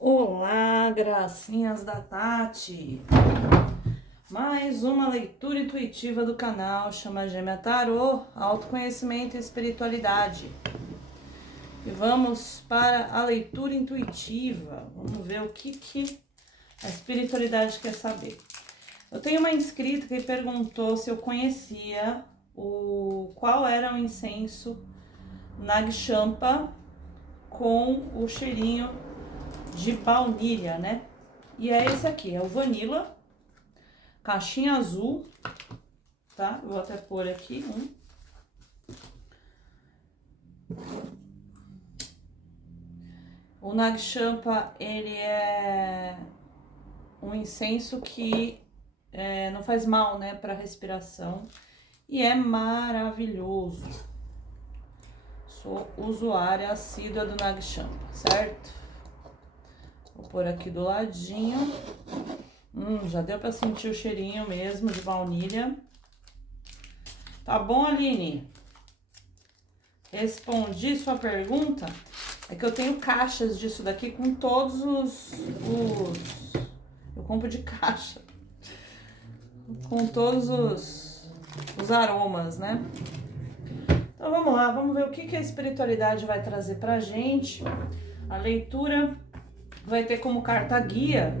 Olá, gracinhas da Tati! Mais uma leitura intuitiva do canal Chama Gêmea Tarô, Autoconhecimento e Espiritualidade. E vamos para a leitura intuitiva. Vamos ver o que a espiritualidade quer saber. Eu tenho uma inscrita que perguntou se eu conhecia qual era o incenso Nag Champa com o cheirinho de baunilha, né? E é esse aqui, é o Vanilla, caixinha azul, tá? Vou até pôr aqui um. O Nag Champa, ele é um incenso que não faz mal, né, para respiração e é maravilhoso. Sou usuária assídua do Nag Champa, certo? Vou pôr aqui do ladinho. Já deu pra sentir o cheirinho mesmo de baunilha. Tá bom, Aline? Respondi sua pergunta. É que eu tenho caixas disso daqui com todos os... Eu compro de caixa. Com todos os aromas, né? Então vamos lá, vamos ver o que a espiritualidade vai trazer pra gente. A leitura vai ter como carta guia.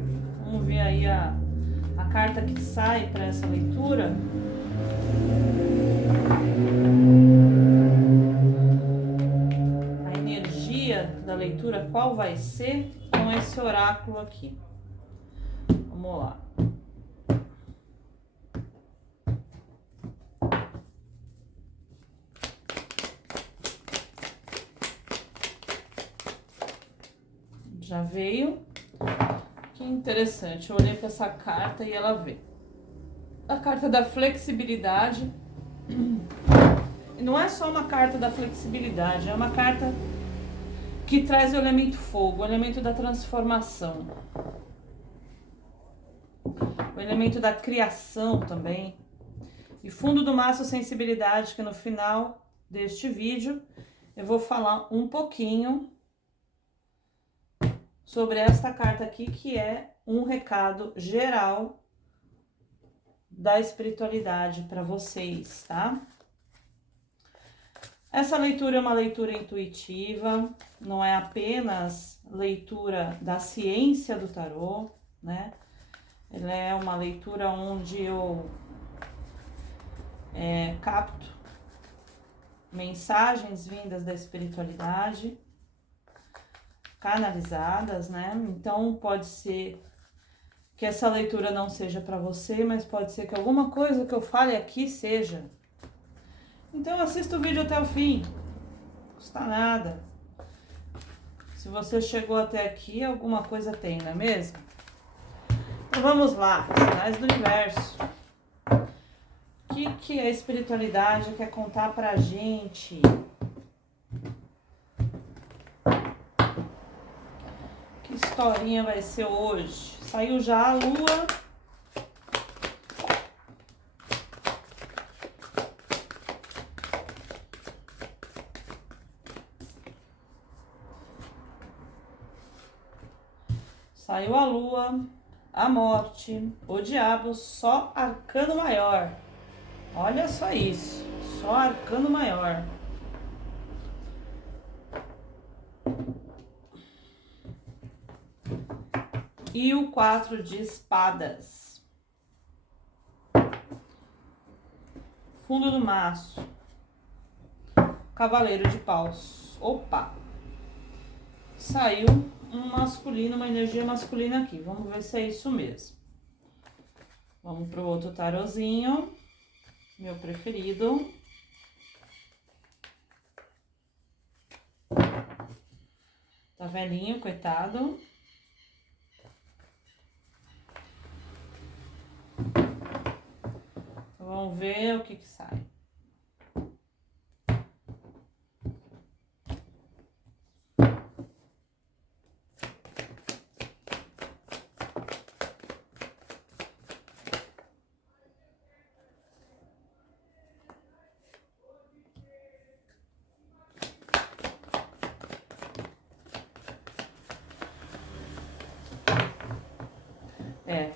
Vamos ver aí a carta que sai para essa leitura. A energia da leitura, qual vai ser com esse oráculo aqui. Vamos lá. Já veio. Que interessante, eu olhei para essa carta e ela veio. A carta da flexibilidade. E não é só uma carta da flexibilidade, é uma carta que traz o elemento fogo, o elemento da transformação. O elemento da criação também. E fundo do maço sensibilidade, que no final deste vídeo eu vou falar um pouquinho sobre esta carta aqui, que é um recado geral da espiritualidade para vocês, tá? Essa leitura é uma leitura intuitiva, não é apenas leitura da ciência do tarô, né? Ela é uma leitura onde eu capto mensagens vindas da espiritualidade, canalizadas, né? Então pode ser que essa leitura não seja para você, mas pode ser que alguma coisa que eu fale aqui seja. Então assista o vídeo até o fim, não custa nada. Se você chegou até aqui, alguma coisa tem, não é mesmo? Então vamos lá, sinais do universo. O que a espiritualidade quer contar pra gente? Que historinha vai ser hoje? Saiu já a lua. Saiu a lua, a morte, o diabo, só arcano maior. Olha só isso, só arcano maior. E o 4 de espadas. Fundo do maço. Cavaleiro de paus. Opa! Saiu um masculino, uma energia masculina aqui. Vamos ver se é isso mesmo. Vamos pro outro tarozinho. Meu preferido. Tá velhinho, coitado. Vamos ver o que sai.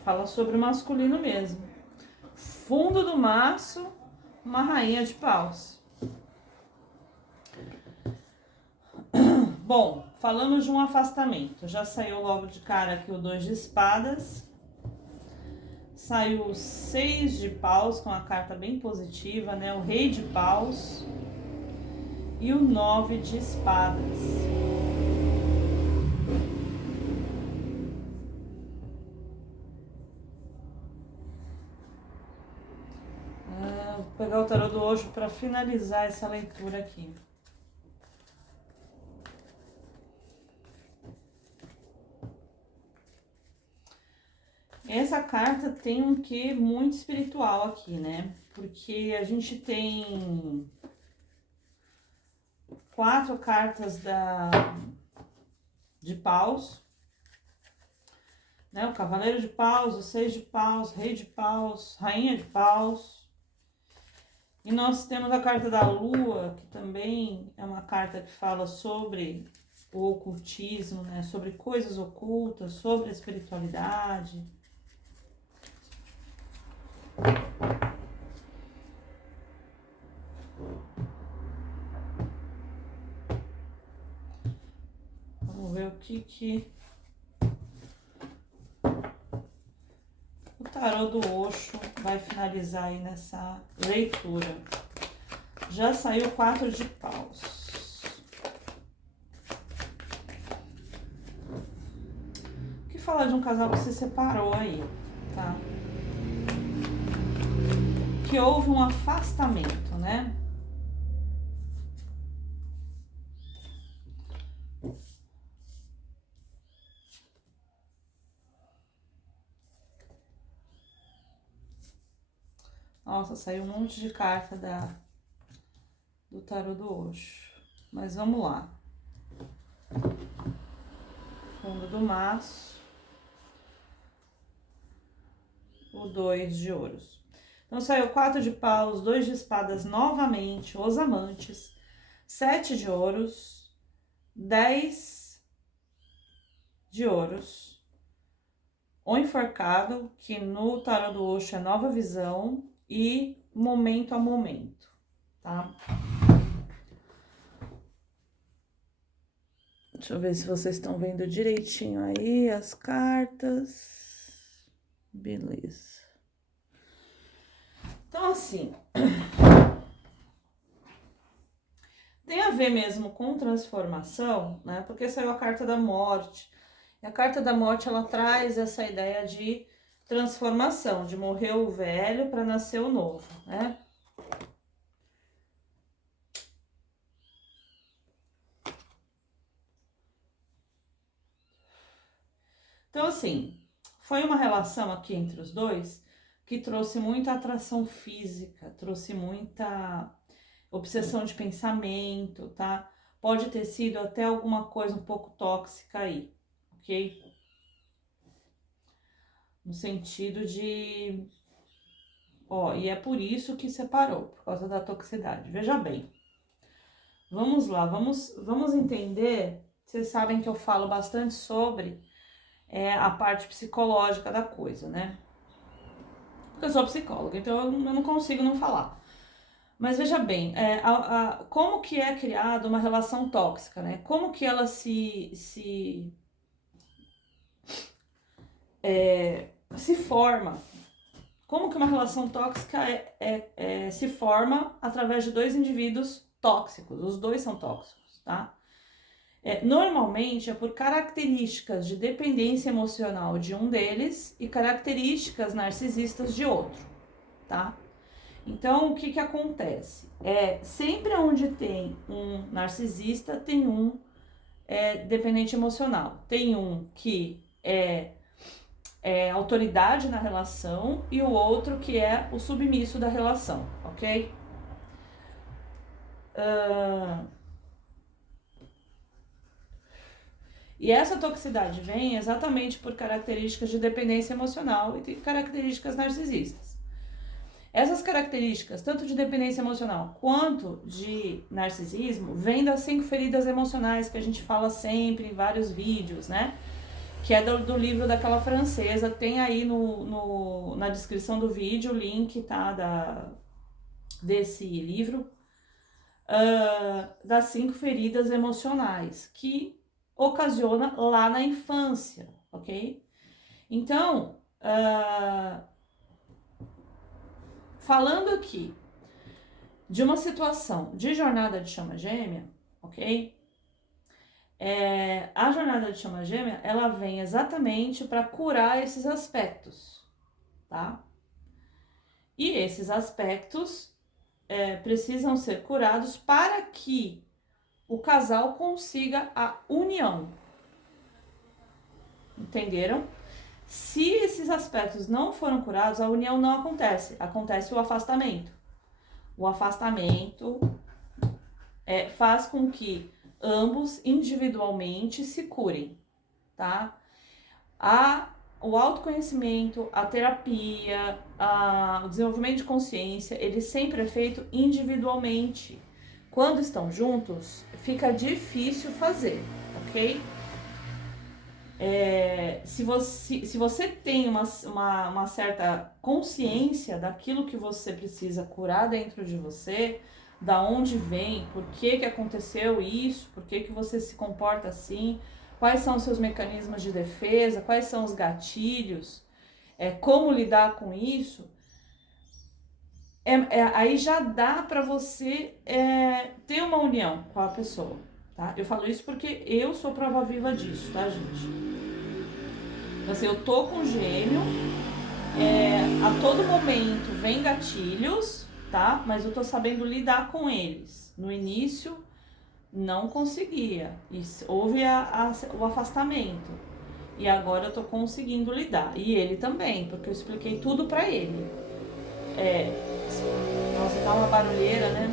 Fala sobre o masculino mesmo. Fundo do maço, uma rainha de paus. Bom, falamos de um afastamento. Já saiu logo de cara aqui o 2 de espadas. Saiu o 6 de paus, com a carta bem positiva, né? O rei de paus. E o 9 de espadas. Vou pegar o tarô do Osho para finalizar essa leitura aqui. Essa carta tem um quê muito espiritual aqui, né? Porque a gente tem 4 cartas de paus, né? O cavaleiro de paus, o 6 de paus, rei de paus, rainha de paus. E nós temos a carta da lua, que também é uma carta que fala sobre o ocultismo, né? Sobre coisas ocultas, sobre a espiritualidade. Vamos ver o que o tarô do Osho vai finalizar aí nessa leitura. Já saiu 4 de paus. O que fala de um casal que se separou aí, tá? Que houve um afastamento, né? Nossa, saiu um monte de carta do tarô do Osho. Mas vamos lá. Fundo do maço. O 2 de ouros. Então, saiu 4 de paus, 2 de espadas novamente, os amantes, 7 de ouros, 10 de ouros, o enforcado, que no tarô do Osho é nova visão, e momento a momento, tá? Deixa eu ver se vocês estão vendo direitinho aí as cartas. Beleza. Então, assim, tem a ver mesmo com transformação, né? Porque saiu a carta da morte. E a carta da morte, ela traz essa ideia de transformação, de morrer o velho para nascer o novo, né? Então, assim, foi uma relação aqui entre os dois que trouxe muita atração física, trouxe muita obsessão de pensamento, tá? Pode ter sido até alguma coisa um pouco tóxica aí, ok? No sentido de... Ó, e é por isso que separou, por causa da toxicidade. Veja bem, vamos lá, vamos entender. Vocês sabem que eu falo bastante sobre a parte psicológica da coisa, né? Porque eu sou psicóloga, então eu não consigo não falar. Mas veja bem, como que é criada uma relação tóxica, né? Como que ela se forma? Como que uma relação tóxica se forma através de 2 indivíduos tóxicos? Os 2 são tóxicos, tá? Normalmente é por características de dependência emocional de um deles e características narcisistas de outro, tá? Então, o que acontece? Sempre onde tem um narcisista, tem um dependente emocional. Tem um que é autoridade na relação e o outro que é o submisso da relação, ok? E essa toxicidade vem exatamente por características de dependência emocional e características narcisistas. Essas características, tanto de dependência emocional quanto de narcisismo, vêm das 5 feridas emocionais que a gente fala sempre em vários vídeos, né? que é do livro daquela francesa. Tem aí na descrição do vídeo o link, tá, desse livro, das 5 feridas emocionais, que ocasiona lá na infância, ok? Então, falando aqui de uma situação de jornada de chama gêmea, ok? A jornada de chama gêmea, ela vem exatamente para curar esses aspectos, tá? E esses aspectos precisam ser curados para que o casal consiga a união. Entenderam? Se esses aspectos não foram curados, a união não acontece. Acontece o afastamento. O afastamento faz com que ambos individualmente se curem, tá? O autoconhecimento, a terapia, o desenvolvimento de consciência, ele sempre é feito individualmente. Quando estão juntos, fica difícil fazer, ok? Se você tem uma certa consciência daquilo que você precisa curar dentro de você, da onde vem, por que aconteceu isso, por que você se comporta assim, quais são os seus mecanismos de defesa, quais são os gatilhos, como lidar com isso, aí já dá para você ter uma união com a pessoa, tá? Eu falo isso porque eu sou prova viva disso, tá, gente? Então, assim, eu tô com gêmeo, a todo momento vem gatilhos, tá? Mas eu tô sabendo lidar com eles. No início, não conseguia. Houve o afastamento. E agora eu tô conseguindo lidar. E ele também, porque eu expliquei tudo pra ele. Nossa, tá uma barulheira, né?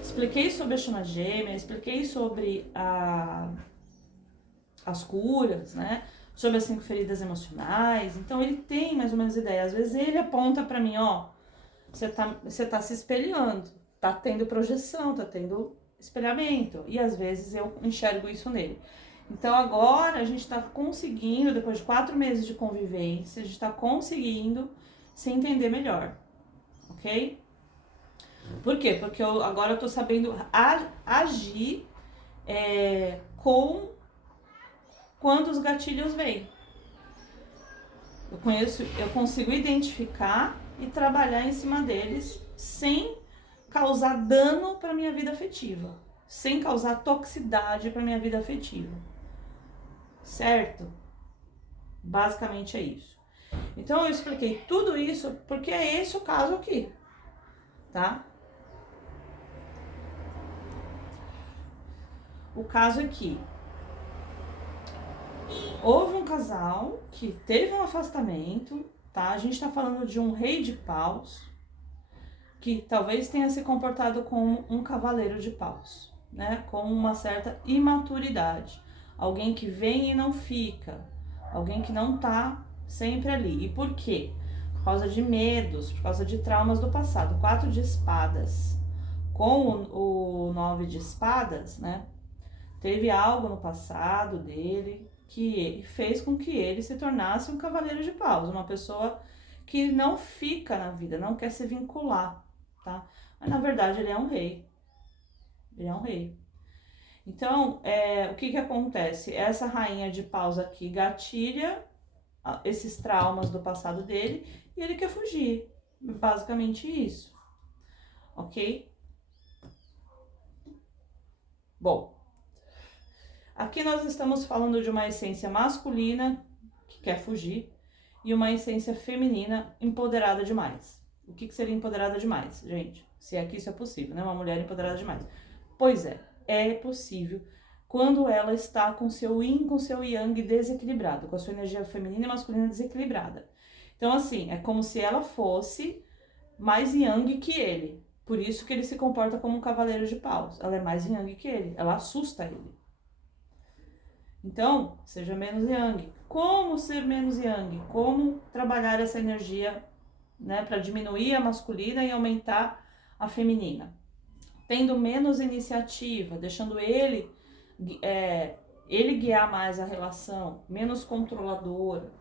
Expliquei sobre a chama gêmea, expliquei sobre as curas, né? Sobre as 5 feridas emocionais. Então ele tem mais ou menos ideia. Às vezes ele aponta pra mim, ó, você tá se espelhando, tá tendo projeção, tá tendo espelhamento. E às vezes eu enxergo isso nele. Então agora a gente tá conseguindo, depois de 4 meses de convivência, a gente tá conseguindo se entender melhor, ok? Por quê? Porque agora eu tô sabendo agir quando os gatilhos vêm. Eu consigo identificar e trabalhar em cima deles sem causar dano para minha vida afetiva, sem causar toxicidade para minha vida afetiva. Certo? Basicamente é isso. Então eu expliquei tudo isso porque é esse o caso aqui, tá? O caso aqui, houve um casal que teve um afastamento, tá? A gente tá falando de um rei de paus, que talvez tenha se comportado como um cavaleiro de paus, né? Com uma certa imaturidade. Alguém que vem e não fica. Alguém que não tá sempre ali. E por quê? Por causa de medos, por causa de traumas do passado. 4 de espadas. Com o 9 de espadas, né? Teve algo no passado dele que fez com que ele se tornasse um cavaleiro de paus, uma pessoa que não fica na vida, não quer se vincular, tá? Mas na verdade ele é um rei. Ele é um rei. Então, o que acontece? Essa rainha de paus aqui gatilha esses traumas do passado dele e ele quer fugir. Basicamente isso. Ok? Bom. Aqui nós estamos falando de uma essência masculina que quer fugir e uma essência feminina empoderada demais. O que seria empoderada demais, gente? Se é que isso é possível, né? Uma mulher empoderada demais. Pois é possível quando ela está com seu yin, com seu yang desequilibrado, com a sua energia feminina e masculina desequilibrada. Então, assim, é como se ela fosse mais yang que ele. Por isso que ele se comporta como um cavaleiro de paus. Ela é mais yang que ele. Ela assusta ele. Então, seja menos yang. Como ser menos yang? Como trabalhar essa energia, né, para diminuir a masculina e aumentar a feminina? Tendo menos iniciativa, deixando ele ele guiar mais a relação, menos controladora,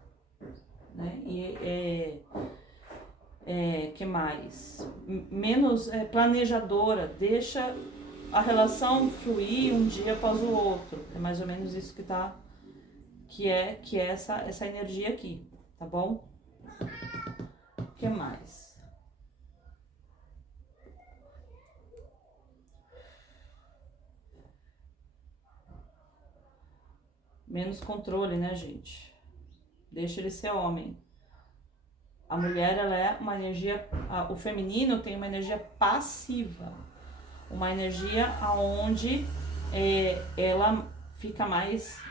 né? E que mais? Menos planejadora, deixa a relação fluir um dia após o outro. É mais ou menos isso que é essa energia aqui, tá bom? O que mais? Menos controle, né, gente? Deixa ele ser homem. A mulher, ela é uma energia, o feminino tem uma energia passiva, uma energia onde ela fica mais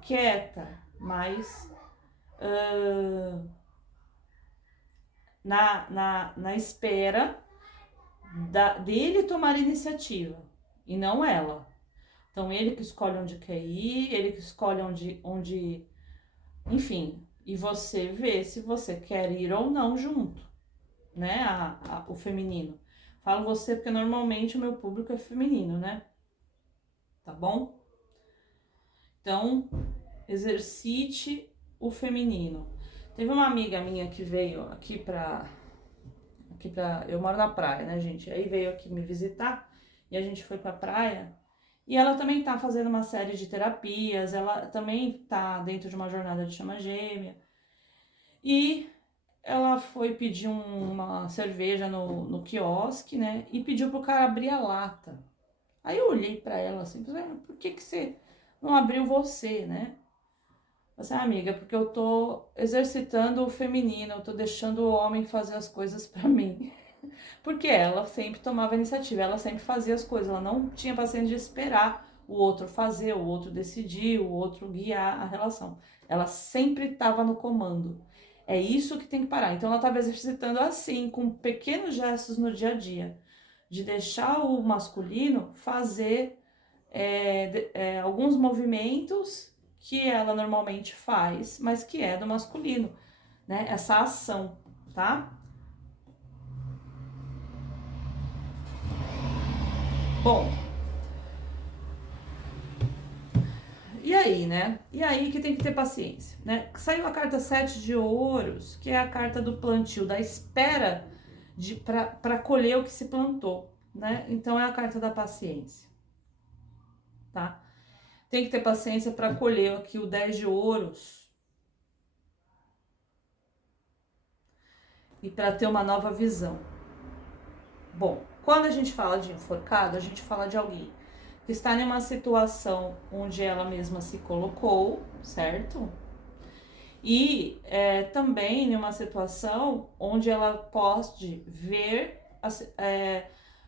quieta, mais na espera dele tomar iniciativa e não ela. Então ele que escolhe onde quer ir, ele que escolhe onde enfim, e você vê se você quer ir ou não junto, né, o feminino. Falo você porque normalmente o meu público é feminino, né? Tá bom? Então, exercite o feminino. Teve uma amiga minha que veio aqui pra... Eu moro na praia, né, gente? Aí veio aqui me visitar e a gente foi pra praia. E ela também tá fazendo uma série de terapias, ela também tá dentro de uma jornada de chama gêmea. E ela foi pedir uma cerveja no quiosque, né? E pediu pro cara abrir a lata. Aí eu olhei pra ela assim, por que você não abriu você, né? Eu falei, amiga, porque eu tô exercitando o feminino, eu tô deixando o homem fazer as coisas pra mim. Porque ela sempre tomava iniciativa, ela sempre fazia as coisas, ela não tinha paciência de esperar o outro fazer, o outro decidir, o outro guiar a relação. Ela sempre estava no comando. É isso que tem que parar. Então ela estava exercitando assim, com pequenos gestos no dia a dia, de deixar o masculino fazer alguns movimentos que ela normalmente faz, mas que é do masculino, né? Essa ação, tá? Bom, e aí, né? E aí que tem que ter paciência, né? Saiu a carta 7 de ouros, que é a carta do plantio, da espera para colher o que se plantou, né? Então é a carta da paciência, tá? Tem que ter paciência para colher aqui o 10 de ouros e para ter uma nova visão. Bom, quando a gente fala de enforcado, a gente fala de alguém que está em uma situação onde ela mesma se colocou, certo? E também em uma situação onde ela pode ver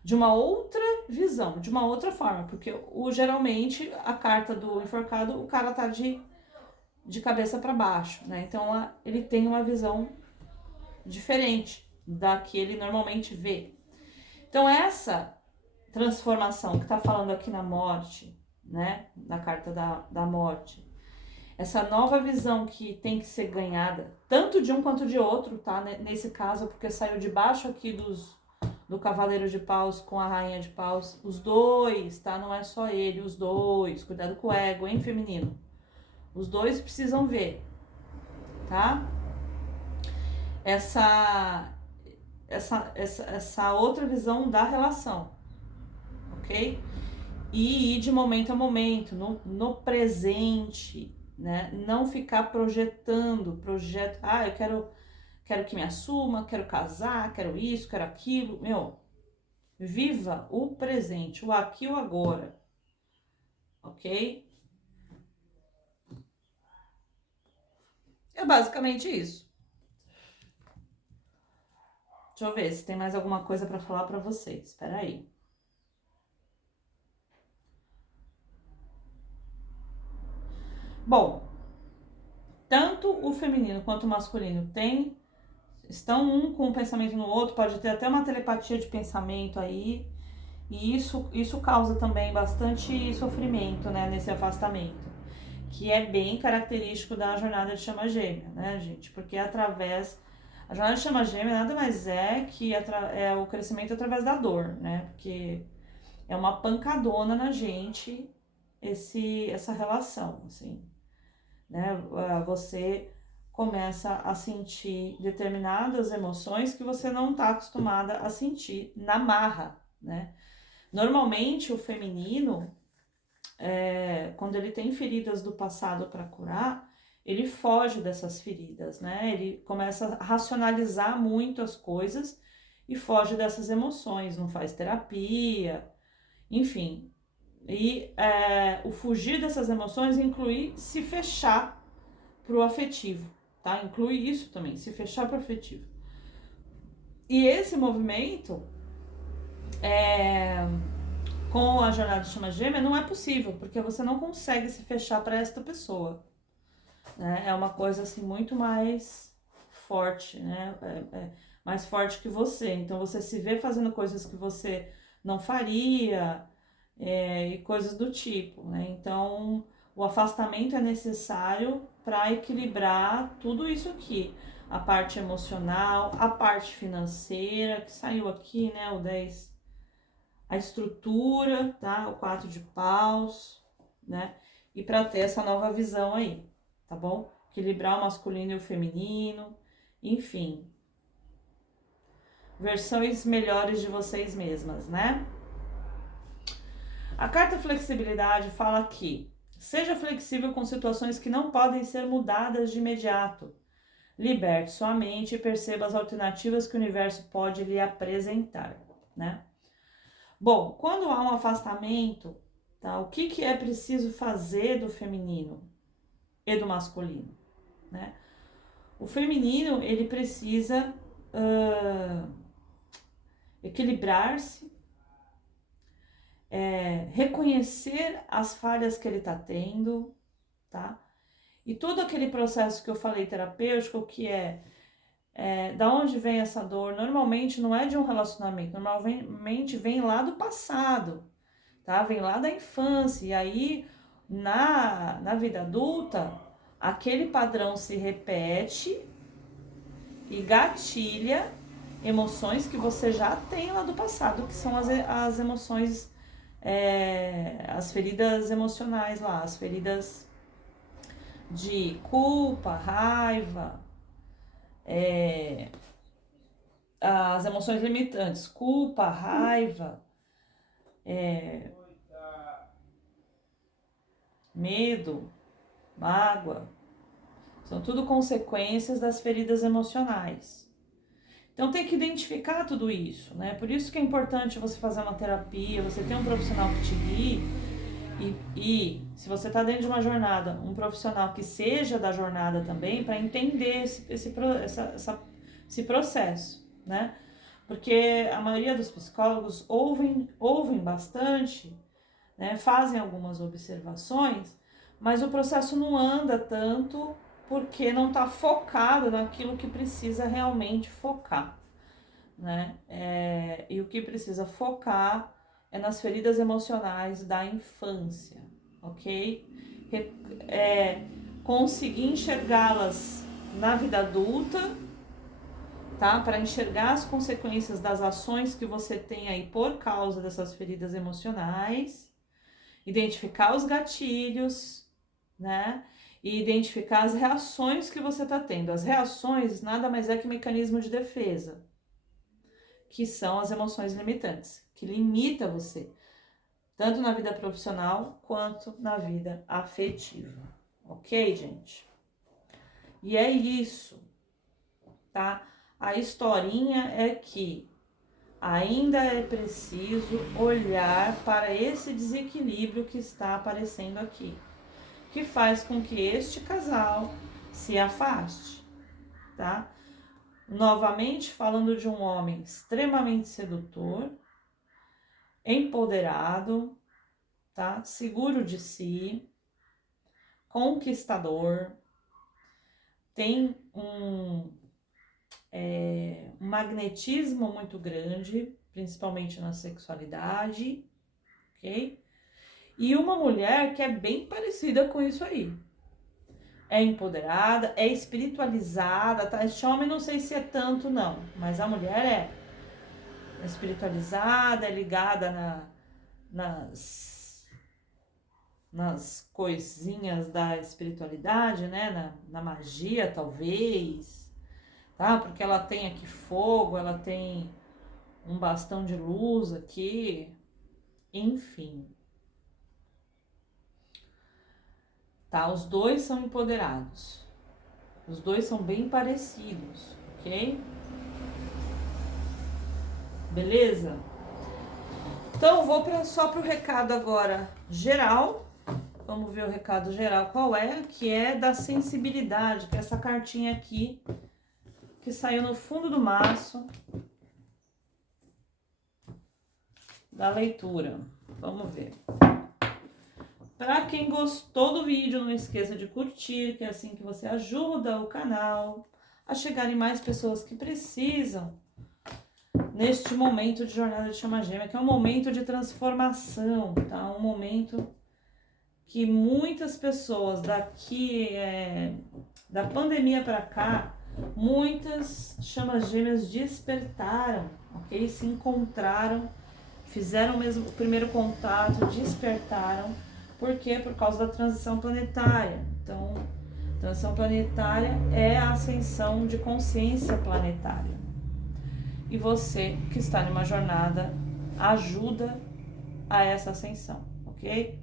de uma outra visão, de uma outra forma, porque geralmente a carta do enforcado, o cara tá de cabeça para baixo, né? Então ele tem uma visão diferente da que ele normalmente vê. Então essa transformação que tá falando aqui na morte, né? Na carta da morte, essa nova visão que tem que ser ganhada, tanto de um quanto de outro, tá? Nesse caso, porque saiu de baixo aqui do Cavaleiro de Paus com a Rainha de Paus, os dois, tá? Não é só ele, os dois. Cuidado com o ego, hein, feminino? Os dois precisam ver, tá? Essa outra visão da relação, ok? E ir de momento a momento, no presente, né? Não ficar projetando, eu quero que me assuma, quero casar, quero isso, quero aquilo. Meu, viva o presente, o aqui e o agora, ok? É basicamente isso. Deixa eu ver se tem mais alguma coisa para falar para vocês. Espera aí. Bom, tanto o feminino quanto o masculino estão um com um pensamento no outro, pode ter até uma telepatia de pensamento aí, e isso causa também bastante sofrimento, né, nesse afastamento, que é bem característico da jornada de chama gêmea, né, gente? Porque a jornada de chama gêmea nada mais é que é o crescimento através da dor, né? Porque é uma pancadona na gente essa relação, assim, né? Você começa a sentir determinadas emoções que você não está acostumada a sentir na marra, né? Normalmente o feminino, quando ele tem feridas do passado para curar, ele foge dessas feridas, né? Ele começa a racionalizar muito as coisas e foge dessas emoções, não faz terapia, enfim. E o fugir dessas emoções inclui se fechar para o afetivo, tá? Inclui isso também, se fechar para o afetivo. E esse movimento, com a jornada de chama gêmea, não é possível, porque você não consegue se fechar para esta pessoa, né? É uma coisa assim muito mais forte, né? Mais forte que você. Então você se vê fazendo coisas que você não faria, e coisas do tipo, né? Então o afastamento é necessário para equilibrar tudo isso aqui. A parte emocional, a parte financeira, que saiu aqui, né? O 10, a estrutura, tá? O 4 de paus, né? E para ter essa nova visão aí, tá bom? Equilibrar o masculino e o feminino, enfim. Versões melhores de vocês mesmas, né? A carta flexibilidade fala que seja flexível com situações que não podem ser mudadas de imediato. Liberte sua mente e perceba as alternativas que o universo pode lhe apresentar, né? Bom, quando há um afastamento, tá? O que é preciso fazer do feminino e do masculino, né? O feminino, ele precisa equilibrar-se, reconhecer as falhas que ele está tendo, tá? E todo aquele processo que eu falei terapêutico, que da onde vem essa dor, normalmente não é de um relacionamento, normalmente vem lá do passado, tá? Vem lá da infância, e aí na vida adulta, aquele padrão se repete e gatilha emoções que você já tem lá do passado, que são as emoções, as feridas emocionais lá, as feridas de culpa, raiva, as emoções limitantes, culpa, raiva, medo, mágoa, são tudo consequências das feridas emocionais. Então tem que identificar tudo isso, né? Por isso que é importante você fazer uma terapia, você ter um profissional que te guie e se você está dentro de uma jornada, um profissional que seja da jornada também, para entender esse processo, né? Porque a maioria dos psicólogos ouvem bastante, né? Fazem algumas observações, mas o processo não anda tanto porque não está focado naquilo que precisa realmente focar, né? E o que precisa focar é nas feridas emocionais da infância, ok? Conseguir enxergá-las na vida adulta, tá? Para enxergar as consequências das ações que você tem aí por causa dessas feridas emocionais, identificar os gatilhos, né? E identificar as reações que você está tendo. As reações nada mais é que mecanismo de defesa, que são as emoções limitantes, que limita você, tanto na vida profissional quanto na vida afetiva. Ok, gente? E é isso, tá? A historinha é que ainda é preciso olhar para esse desequilíbrio que está aparecendo aqui, que faz com que este casal se afaste, tá? Novamente falando de um homem extremamente sedutor, empoderado, tá? Seguro de si, conquistador, tem um magnetismo muito grande, principalmente na sexualidade, ok? E uma mulher que é bem parecida com isso aí. É empoderada, é espiritualizada, tá? Este homem não sei se é tanto não, mas a mulher é espiritualizada, é ligada nas nas coisinhas da espiritualidade, né? Na magia, talvez, tá? Porque ela tem aqui fogo, ela tem um bastão de luz aqui, enfim. Tá? Os dois são empoderados. Os dois são bem parecidos, ok? Beleza? Então, vou só para o recado agora geral. Vamos ver o recado geral qual é, que é da sensibilidade, que é essa cartinha aqui, que saiu no fundo do maço da leitura. Vamos ver. Para quem gostou do vídeo, não esqueça de curtir, que é assim que você ajuda o canal a chegarem mais pessoas que precisam neste momento de jornada de chama gêmea, que é um momento de transformação, tá? Um momento que muitas pessoas daqui, da pandemia para cá, muitas chamas gêmeas despertaram, ok? Se encontraram, fizeram mesmo o primeiro contato, despertaram. Por quê? Por causa da transição planetária. Então, transição planetária é a ascensão de consciência planetária. E você que está numa jornada ajuda a essa ascensão, ok?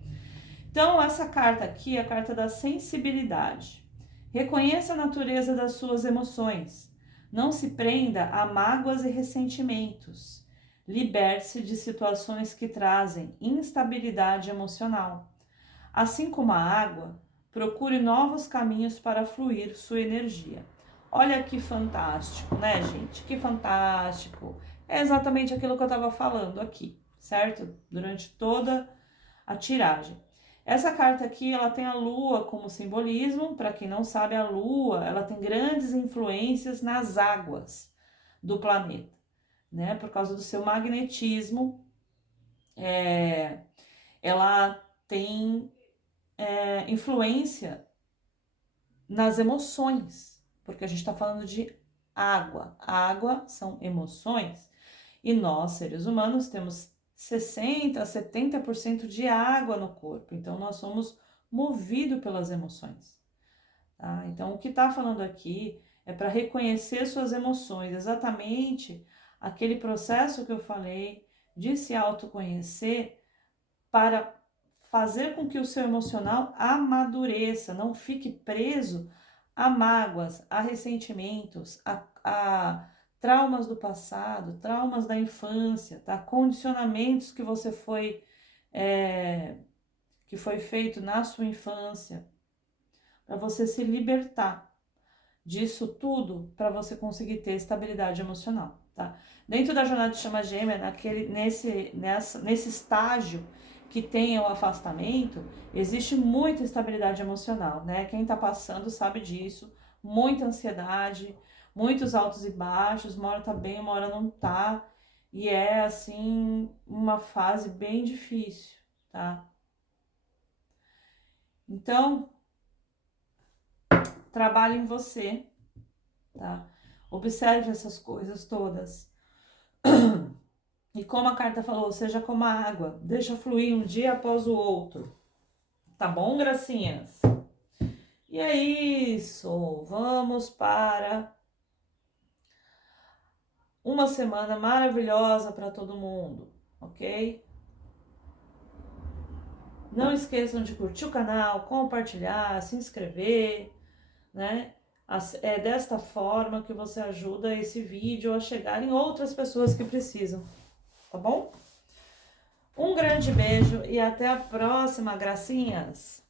Então, essa carta aqui é a carta da sensibilidade. Reconheça a natureza das suas emoções. Não se prenda a mágoas e ressentimentos. Liberte-se de situações que trazem instabilidade emocional. Assim como a água, procure novos caminhos para fluir sua energia. Olha que fantástico, né, gente? Que fantástico. É exatamente aquilo que eu estava falando aqui, certo? Durante toda a tiragem. Essa carta aqui, ela tem a lua como simbolismo. Para quem não sabe, a lua, ela tem grandes influências nas águas do planeta, né? Por causa do seu magnetismo, ela tem influência nas emoções, porque a gente está falando de água. A água são emoções e nós, seres humanos, temos 60% a 70% de água no corpo, então nós somos movidos pelas emoções. Tá? Então, o que está falando aqui é para reconhecer suas emoções, exatamente aquele processo que eu falei de se autoconhecer para fazer com que o seu emocional amadureça, não fique preso a mágoas, a ressentimentos, a traumas do passado, traumas da infância, tá? Condicionamentos que você que foi feito na sua infância, para você se libertar disso tudo, para você conseguir ter estabilidade emocional, tá? Dentro da jornada de chama gêmea, nesse estágio que tem o afastamento, existe muita instabilidade emocional, né? Quem tá passando sabe disso, muita ansiedade, muitos altos e baixos, uma hora tá bem, uma hora não tá, e é assim, uma fase bem difícil, tá? Então, trabalhe em você, tá? Observe essas coisas todas. E como a carta falou, seja como a água, deixa fluir um dia após o outro. Tá bom, gracinhas? E é isso, vamos para uma semana maravilhosa para todo mundo, ok? Não esqueçam de curtir o canal, compartilhar, se inscrever, né? É desta forma que você ajuda esse vídeo a chegar em outras pessoas que precisam, tá bom? Um grande beijo e até a próxima, gracinhas!